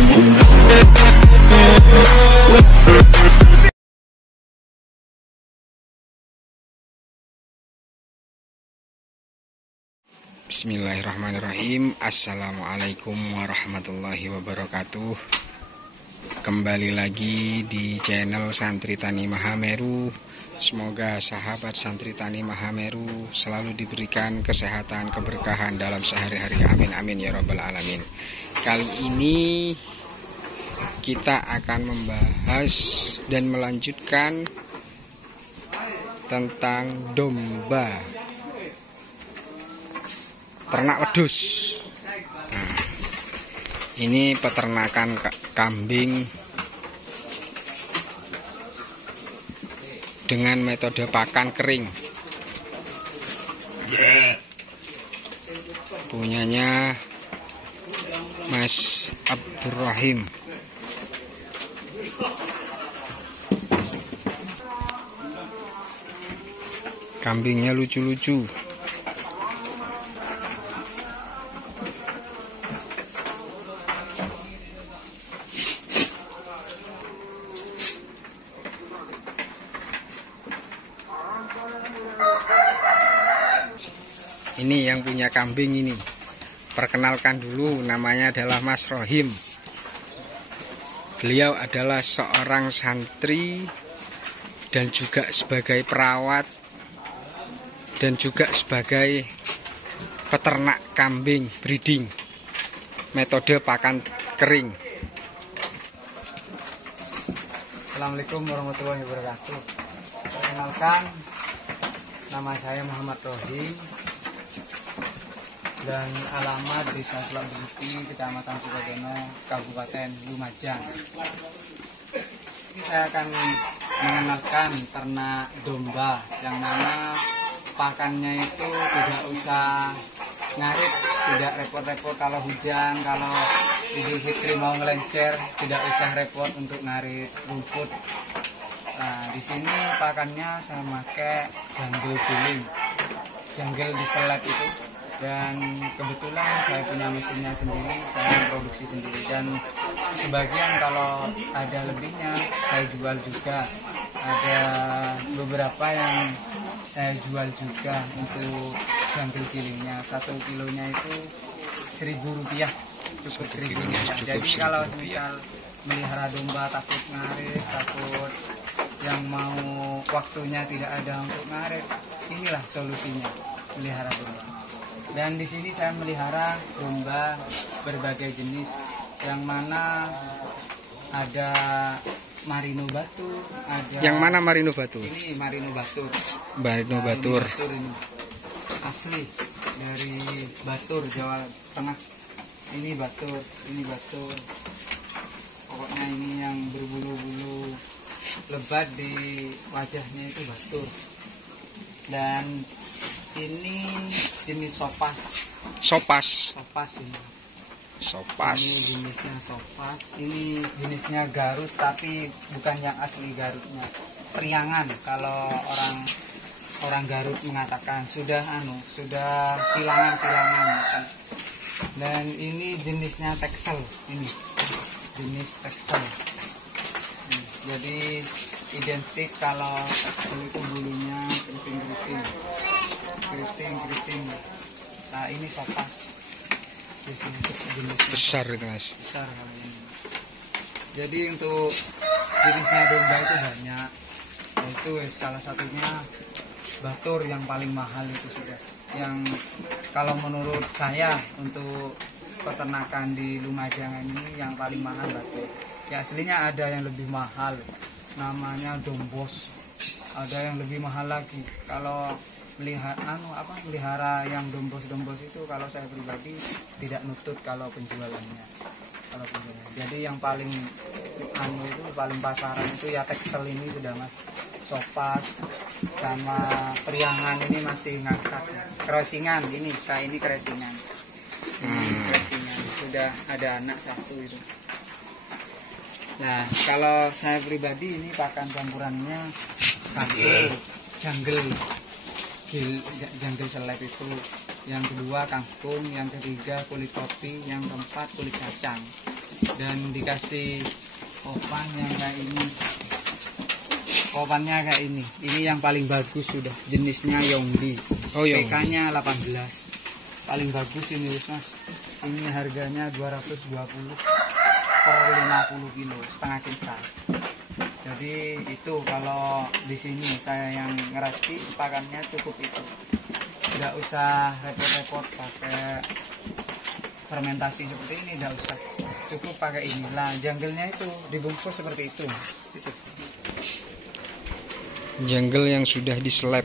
Bismillahirrahmanirrahim. Assalamualaikum warahmatullahi wabarakatuh. Kembali lagi di channel Santri Tani Mahameru. Semoga sahabat Santri Tani Mahameru selalu diberikan kesehatan, keberkahan dalam sehari-hari. Amin amin ya rabbal alamin. Kali ini kita akan membahas dan melanjutkan tentang domba ternak wedhus. Nah, ini peternakan kambing dengan metode pakan kering. Punyanya Mas Abdurrahim. Kambingnya lucu-lucu. Ini yang punya kambing ini. Perkenalkan dulu, namanya adalah Mas Rohim. Beliau adalah seorang santri dan juga sebagai perawat dan juga sebagai peternak kambing breeding metode pakan kering. Assalamualaikum warahmatullahi wabarakatuh. Perkenalkan, nama saya Muhammad Rohim dan alamat Desa Selok Bukti, Kecamatan Sukodono, Kabupaten Lumajang. Ini saya akan mengenalkan ternak domba yang mana pakannya itu tidak usah ngarit, tidak repot-repot kalau hujan, kalau Idul Fitri mau ngelencer, tidak usah repot untuk ngarit rumput. Nah, di sini pakannya saya pakai jungle feeling, jungle diseleb itu. Dan kebetulan saya punya mesinnya sendiri, saya produksi sendiri, dan sebagian kalau ada lebihnya saya jual juga. Ada beberapa yang saya jual juga untuk jungle killingnya. 1 kilonya itu Rp1.000, cukup Rp1.000. Jadi kalau misal melihara domba takut ngarit, takut yang mau waktunya tidak ada untuk ngarit, inilah solusinya, melihara domba. Dan di sini saya melihara domba berbagai jenis, yang mana ada Marino Batur, ada. Yang mana Marino Batur? Ini Marino Batur. Marino Batur. Batur ini asli dari Batur, Jawa Tengah. Ini Batur, ini Batur. Pokoknya ini yang berbulu-bulu lebat di wajahnya itu Batur. Dan ini jenis sopas. Sopas. Sopas ini. Sopas. Ini jenisnya sopas. Ini jenisnya Garut, tapi bukan yang asli Garutnya. Priangan kalau orang Garut mengatakan sudah silangan. Dan ini jenisnya Texel. Ini jenis Texel. Jadi identik kalau itu bulunya keriting. Nah, ini sopas. Jenis Besar itu Mas. Besar kalau ini. Jadi untuk jenisnya domba itu banyak. Itu salah satunya Batur yang paling mahal itu sudah. Yang kalau menurut saya untuk peternakan di Lumajang ini yang paling mahal Batur. Ya aslinya ada yang lebih mahal, namanya Dombos. Ada yang lebih mahal lagi. Kalau melihara yang dombos itu, kalau saya pribadi tidak nutut kalau penjualannya. Jadi yang paling itu paling pasaran itu ya Texel ini sudah Mas. Sopas sama Priangan ini masih ngangkat. Crossingan ini, crossingan. Crossingan sudah ada anak 1 itu. Nah, kalau saya pribadi ini pakan campurannya 1 jungle seleb itu, yang kedua kangkung, yang ketiga kulit kopi, yang keempat kulit kacang. dan dikasih popan yang kayak ini. Popannya kayak ini. Ini yang paling bagus sudah, jenisnya Yongbi. Oh, Yongbi. PK-nya 18. Paling bagus ini Mas. Ini harganya 220 per 50 kilo, setengah kintal. Jadi itu kalau di sini saya yang ngerti pakannya cukup itu. Tidak usah repot-repot pakai fermentasi seperti ini, tidak usah. Cukup pakai inilah. Janggelnya itu dibungkus seperti itu. Itu. Jungle yang sudah diseleb.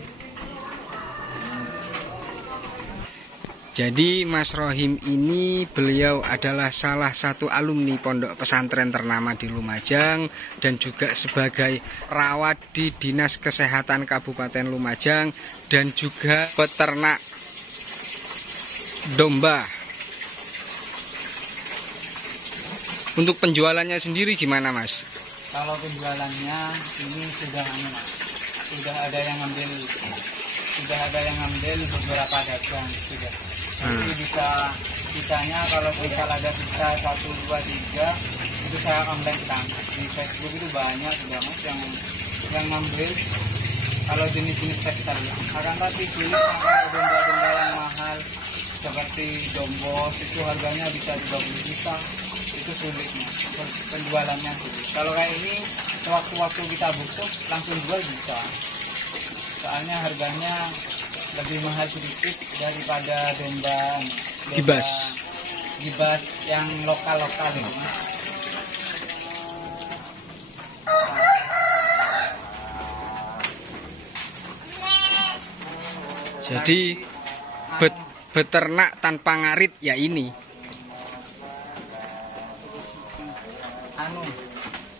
Jadi Mas Rohim ini beliau adalah salah satu alumni pondok pesantren ternama di Lumajang dan juga sebagai perawat di Dinas Kesehatan Kabupaten Lumajang dan juga peternak domba. Untuk penjualannya sendiri gimana Mas? Kalau penjualannya ini sudah Mas. Sudah ada yang ngambil beberapa dagang sudah. Jadi bisanya kalau misal ada sisa 1, 2, 3 itu saya online kan. Di Facebook itu banyak sudah Mas yang ngambil kalau jenis-jenis tekstil. Akan tapi sulit kalau domba-domba yang mahal seperti dombos itu harganya bisa 30 juta. Itu sulitnya, penjualannya sulit. Kalau kayak ini sewaktu-waktu kita butuh langsung jual bisa. Soalnya harganya lebih mahal sedikit daripada domba gibas yang lokal-lokal ini. Jadi beternak tanpa ngarit ya ini.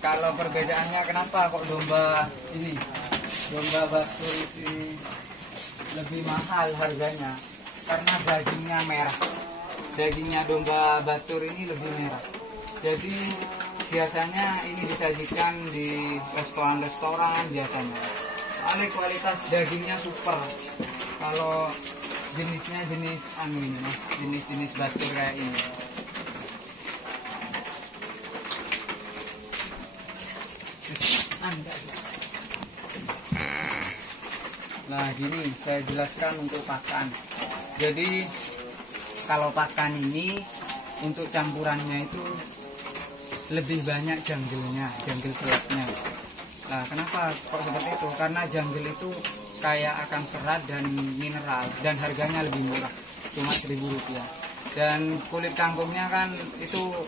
Kalau perbedaannya kenapa kok domba batur ini lebih mahal harganya? Karena dagingnya merah. Dagingnya domba batur ini lebih merah. Jadi biasanya ini disajikan di restoran-restoran biasanya. Soalnya kualitas dagingnya super. Kalau jenisnya jenis ini Mas, jenis batur kayak ini. Nah gini saya jelaskan untuk pakan. Jadi kalau pakan ini untuk campurannya itu lebih banyak janggelnya, janggel selapnya. Nah kenapa kok seperti itu? Karena janggel itu kaya akan serat dan mineral dan harganya lebih murah, cuma Rp1.000. Dan kulit kangkungnya kan itu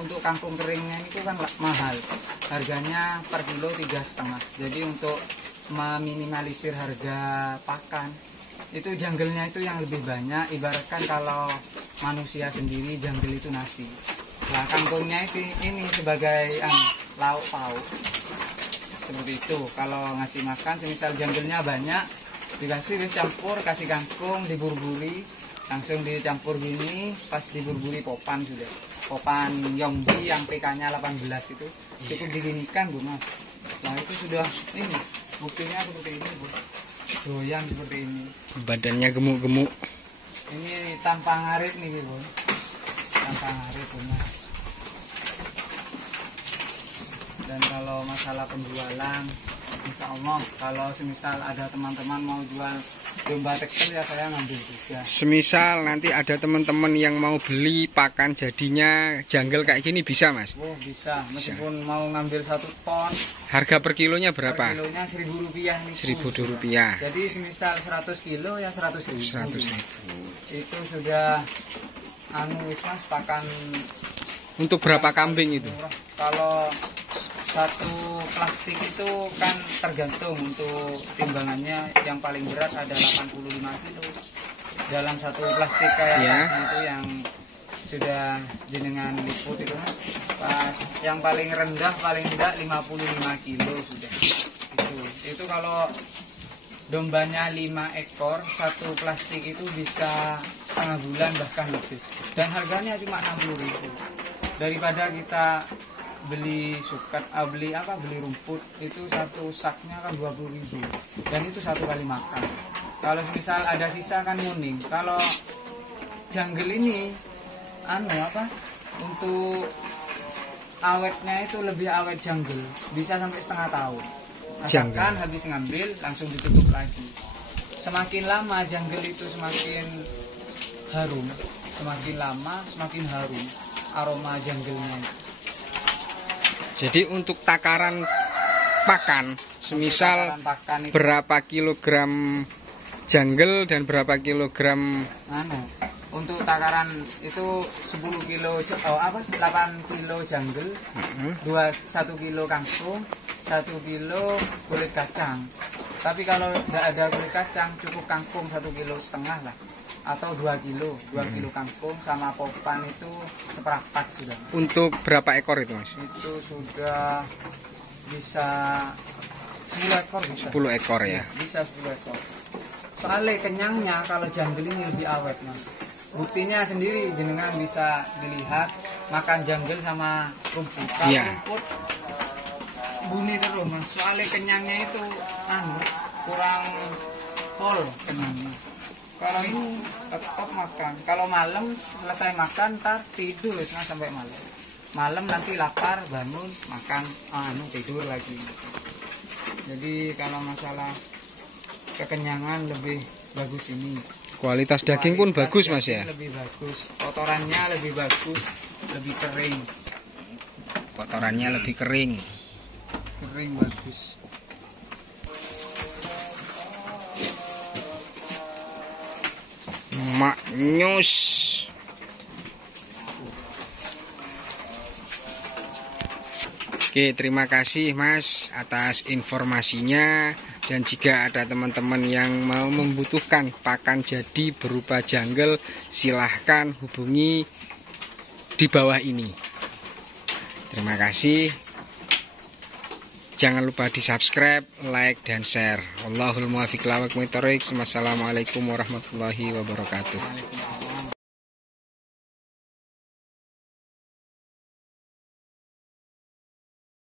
untuk kangkung keringnya itu kan mahal, harganya per kilo 3,5. Jadi untuk meminimalisir harga pakan itu janggelnya itu yang lebih banyak. Ibaratkan kalau manusia sendiri janggel itu nasi, nah kangkungnya itu ini sebagai lauk pauk seperti itu. Kalau ngasih makan semisal janggelnya banyak dikasih campur, kasih kangkung diburburi, langsung dicampur gini, pas diburburi popan sudah. Popan Yongbi yang PK-nya 18 itu cukup diginikan Bu Mas. Nah itu sudah ini buktinya seperti ini Bu. Doyan seperti ini. Badannya gemuk-gemuk. Ini tanpa ngarit nih Bu. Tanpa ngarit Bu Mas. Dan kalau masalah penjualan, insya Allah kalau semisal ada teman-teman mau jual domba tekstil ya saya ngambil juga. Semisal nanti ada teman-teman yang mau beli pakan jadinya janggel kayak gini bisa Mas? Oh bisa, meskipun mau ngambil 1 ton. Harga per kilonya berapa? Per kilonya Rp1.000 nih. Rp1.000. Jadi semisal 100 kilo ya 100.000. 100.000. Itu sudah Mas pakan. Untuk berapa kambing itu? Kalau satu plastik itu kan tergantung untuk timbangannya, yang paling berat ada 85 kilo dalam satu plastik kayak itu yang sudah jenengan liput itu Mas. Pas yang paling rendah paling tidak 55 kilo sudah. Itu kalau dombanya 5 ekor, satu plastik itu bisa setengah bulan bahkan lebih. Dan harganya cuma 60.000. Daripada kita beli sukat, beli rumput itu satu saknya kan 20.000 dan itu 1 kali makan. Kalau misal ada sisa kan muning. Kalau janggel ini untuk awetnya itu lebih awet jungle, bisa sampai setengah tahun. Asalkan habis ngambil langsung ditutup lagi. Semakin lama jungle itu semakin harum, semakin lama semakin harum aroma jungle-nya. Jadi untuk takaran pakan, semisal pakan berapa kilogram jungle dan berapa kilogram untuk takaran itu 10 kilo 8 kilo jungle, 1 kilo kangkung, 1 kilo kulit kacang. Tapi kalau tidak ada kulit kacang cukup kangkung 1,5 kilo lah, atau 2 kilo kangkung sama popan itu seperempat sudah. Untuk berapa ekor itu Mas? Itu sudah bisa 10 ekor bisa. 10 ekor ya? Bisa 10 ekor. Soalnya kenyangnya kalau jungle ini lebih awet Mas. Buktinya sendiri jenengan bisa dilihat makan jungle sama rumput. Kalau rumput bunyi terus Mas. Soalnya kenyangnya itu kurang pol kenyangnya. Kalau ini tetap makan. Kalau malam selesai makan ntar tidur sampai malam. Malam nanti lapar bangun makan tidur lagi. Jadi kalau masalah kekenyangan lebih bagus ini. Kualitas daging pun bagus Mas ya. Lebih bagus. Kotorannya lebih bagus, lebih kering. Kotorannya lebih kering. Kering bagus. Maknyus. Oke, terima kasih Mas atas informasinya. Dan jika ada teman-teman yang mau membutuhkan pakan jadi berupa jungle, silahkan hubungi di bawah ini. Terima kasih. Jangan lupa di subscribe, like, dan share. Wallahul muwaffiq. Wassalamualaikum warahmatullahi wabarakatuh.